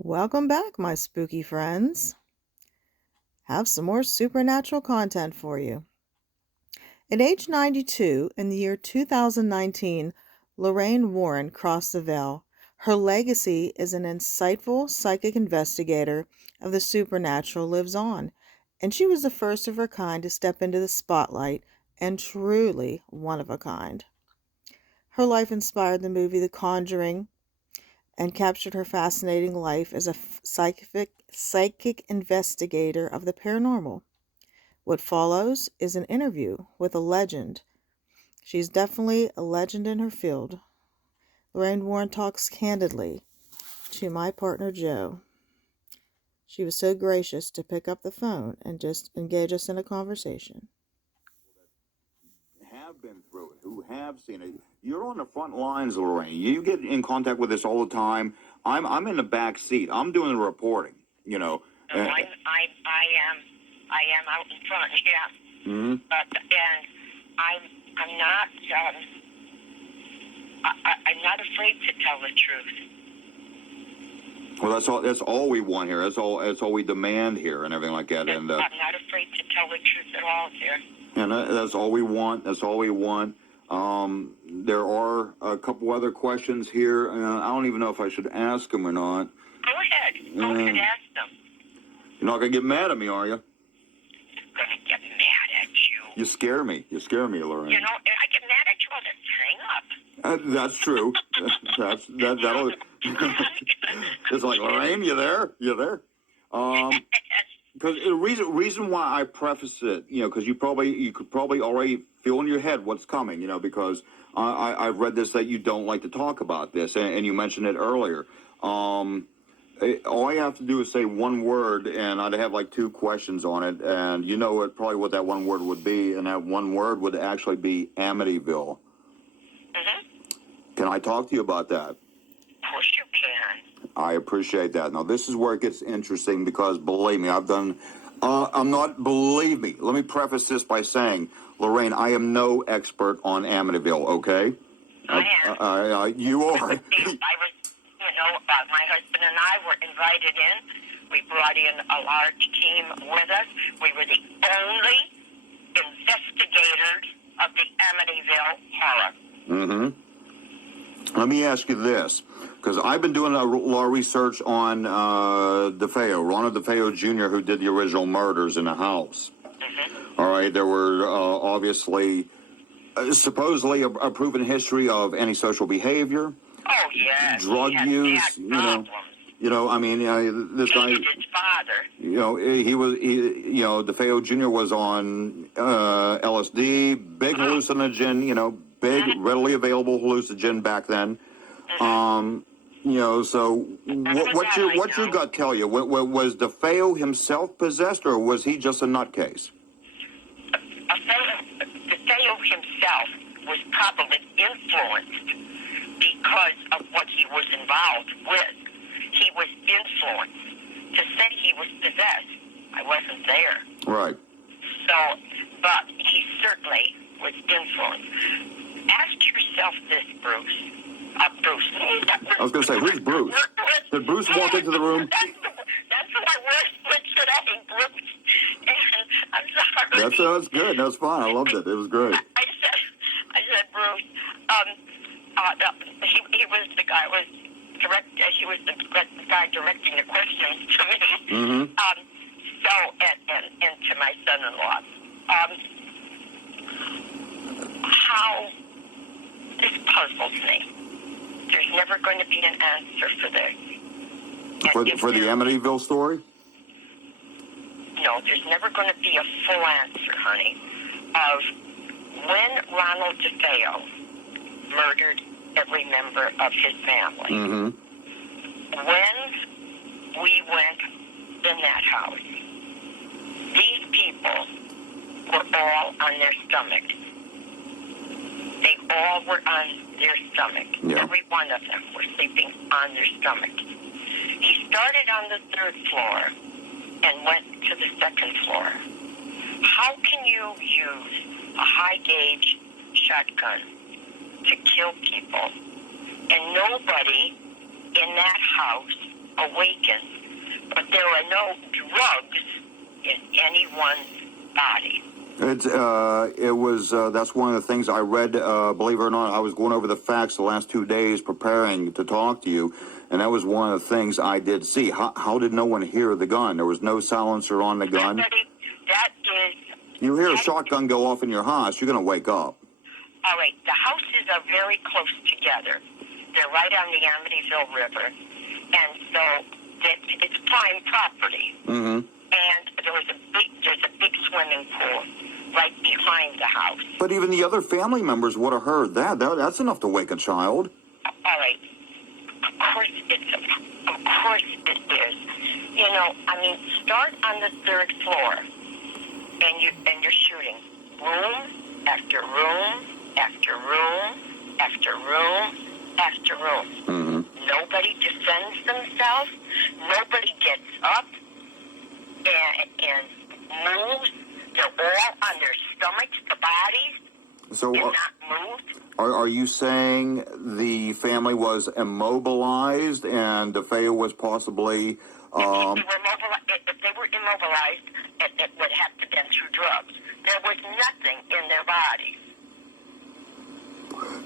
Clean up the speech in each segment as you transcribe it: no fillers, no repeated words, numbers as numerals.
Welcome back, my spooky friends. Have some more supernatural content for you. At age 92, in the year 2019, Lorraine Warren crossed the veil. Her legacy as an insightful psychic investigator of the supernatural lives on, and she was the first of her kind to step into the spotlight, and truly one of a kind. Her life inspired the movie The Conjuring, and captured her fascinating life as a psychic investigator of the paranormal. What follows is an interview with a legend. She's definitely a legend in her field. Lorraine Warren talks candidly to my partner Joe. She was so gracious to pick up the phone and just engage us in a conversation. Have been through it, who have seen it. You're on the front lines, Lorraine. You get in contact with this all the time. I'm in the back seat. I'm doing the reporting. You know. I am out in front. Yeah. Mm-hmm. And I'm not I'm not afraid to tell the truth. Well, that's all we want here. That's all we demand here, and everything like that. And I'm not afraid to tell the truth at all here. And that's all we want. That's all we want. There are a couple other questions here. I don't even know if I should ask them or not. Go ahead. Go ahead, ask them. You're not going to get mad at me, are you? I'm going to get mad at you. You scare me. You scare me, Lorraine. You know, if I get mad at you, I'll just hang up. That's true. That'll. It's like, Lorraine, you there? You there? Because the reason why I preface it, because you could probably already feel in your head what's coming, because I've read this that you don't like to talk about this, and you mentioned it earlier. All I have to do is say one word, and I'd have like two questions on it, and probably what that one word would be, and that one word would actually be Amityville. Mm-hmm. Can I talk to you about that? Of course you can. I appreciate that. Now, this is where it gets interesting because, believe me, let me preface this by saying, Lorraine, I am no expert on Amityville, okay? I am. You are. My husband and I were invited in. We brought in a large team with us. We were the only investigators of the Amityville horror. Mm-hmm. Let me ask you this, because I've been doing a lot of research on DeFeo, Ronald DeFeo Jr., who did the original murders in the house. Mm-hmm. All right, there were obviously, supposedly a proven history of antisocial behavior. Oh, yeah. Drug use, this guy. His father. DeFeo Jr. was on LSD, big hallucinogen, big, readily available hallucinogen back then. So what's your gut tell you? Was DeFeo himself possessed, or was he just a nutcase? DeFeo himself was probably influenced because of what he was involved with. He was influenced. To say he was possessed, I wasn't there. Right. So, but he certainly was influenced. Ask yourself this, Bruce. Bruce. I was going to say, who's Bruce? Did Bruce walk into the room? That's my worst word today, Bruce. And I'm sorry. That's good. That's fine. I loved it. It was great. I said, Bruce. He was the guy. He was the guy directing the questions to me. Mm-hmm. And to my son-in-law. How this puzzles me. There's never going to be an answer for this. For the Amityville story? No, there's never going to be a full answer, honey, of when Ronald DeFeo murdered every member of his family. Mm-hmm. When we went in that house, these people were all on their stomach. They all were on their stomach. Yeah. Every one of them were sleeping on their stomach. He started on the 3rd floor and went to the 2nd floor. How can you use a high-gauge shotgun to kill people and nobody in that house awaken, but there are no drugs in anyone's body. That's one of the things I read, believe it or not. I was going over the facts the last 2 days preparing to talk to you, and that was one of the things I did see. How did no one hear the gun? There was no silencer on the gun. That is... You hear a shotgun go off in your house, you're going to wake up. All right, the houses are very close together. They're right on the Amityville River, and so it's prime property. Mm-hmm. And there's a big swimming pool right behind the house. But even the other family members would have heard that. That's enough to wake a child. All right. Of course it is. You know, I mean, start on the 3rd floor, and you're shooting room after room after room after room after room. Mm-hmm. Nobody defends themselves. Nobody gets up and moves. They're all on their stomachs. The bodies So is not moved. Are you saying the family was immobilized and DeFeo was possibly... If they were immobilized, it would have to have been through drugs. There was nothing in their bodies.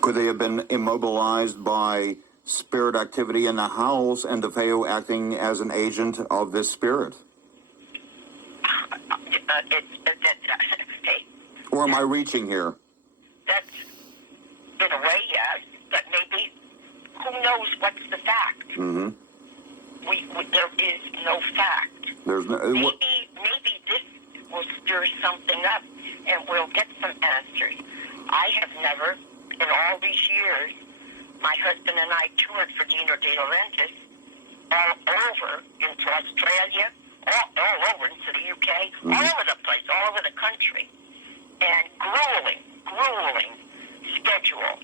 Could they have been immobilized by spirit activity in the house and DeFeo acting as an agent of this spirit? Hey, or am I reaching here? That's, in a way, yes, but maybe, who knows what's the fact? Mm-hmm. There is no fact. There's no... Maybe this will stir something up, and we'll get some answers. I have never, in all these years, my husband and I toured for Dino De Laurentiis all over into Australia, all over into the UK, all over the place, all over the country, and grueling schedule.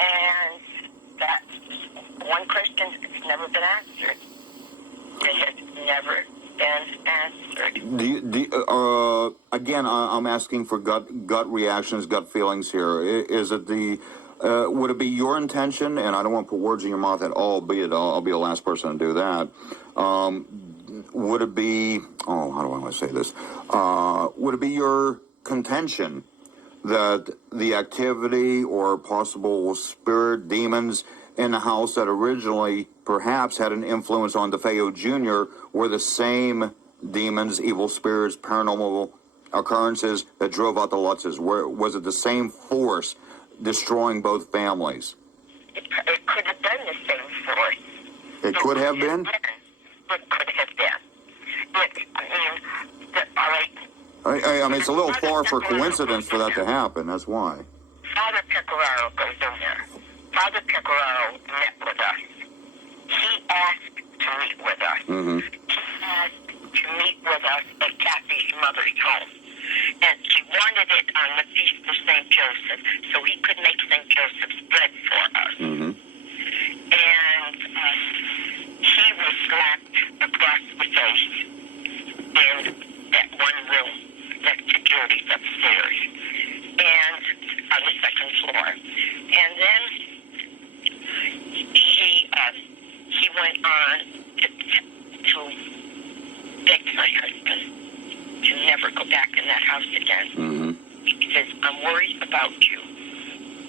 And that's one question that's never been answered. It has never been answered. Again, I'm asking for gut reactions, gut feelings here. Is it would it be your intention, and I don't want to put words in your mouth at all, I'll be the last person to do that. Would it be, how do I want to say this? Would it be your contention that the activity or possible spirit demons in the house that originally perhaps had an influence on DeFeo Jr. were the same demons, evil spirits, paranormal occurrences that drove out the Lutzes? Was it the same force destroying both families? It could have been the same force. It could have been? It could have been. I mean, it's a little far for coincidence for that to happen. That's why. Father Pecoraro goes in there. Father Pecoraro met with us. He asked to meet with us. Mm-hmm. He asked to meet with us at Kathy's mother's home. And he wanted it on the feast of St. Joseph, so he could make St. Joseph's bread for us. Mm-hmm. And he was slapped across the face in that one room next to Judy's upstairs, and on the 2nd floor. And then he went on to beg my husband to never go back in that house again. Mm-hmm. He says, I'm worried about you.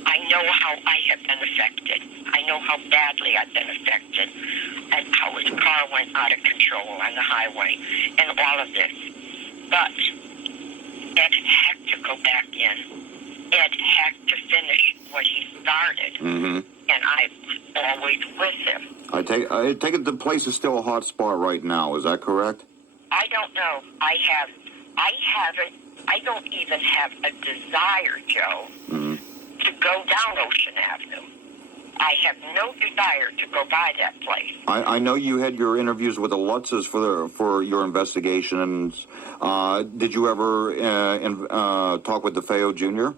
I know how I have been affected. I know how badly I've been affected, and how his car went out of control on the highway, and all of this. But Ed had to go back in. Ed had to finish what he started, Mm-hmm. and I was always with him. I take it the place is still a hot spot right now. Is that correct? I don't know. I don't even have a desire, Joe, Mm-hmm. to go down Ocean Avenue. I have no desire to go by that place. I know you had your interviews with the Lutzes for your investigation, and did you ever talk with DeFeo Jr.?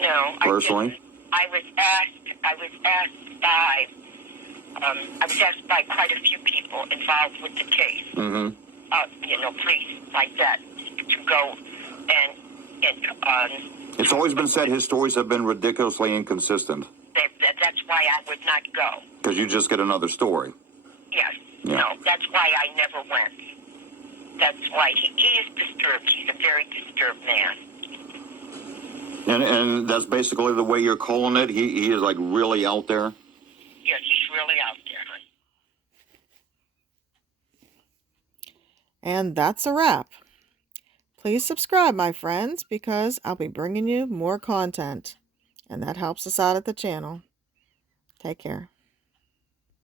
No, Personally? I was asked by quite a few people involved with the case. Mm-hmm. Police like that, to go and It's always been said his stories have been ridiculously inconsistent. that's why I would not go. Because you just get another story. Yes. Yeah. No, that's why I never went. That's why he is disturbed. He's a very disturbed man. And that's basically the way you're calling it? He is like really out there? Yes, he's really out there. And that's a wrap. Please subscribe, my friends, because I'll be bringing you more content, and that helps us out at the channel. Take care.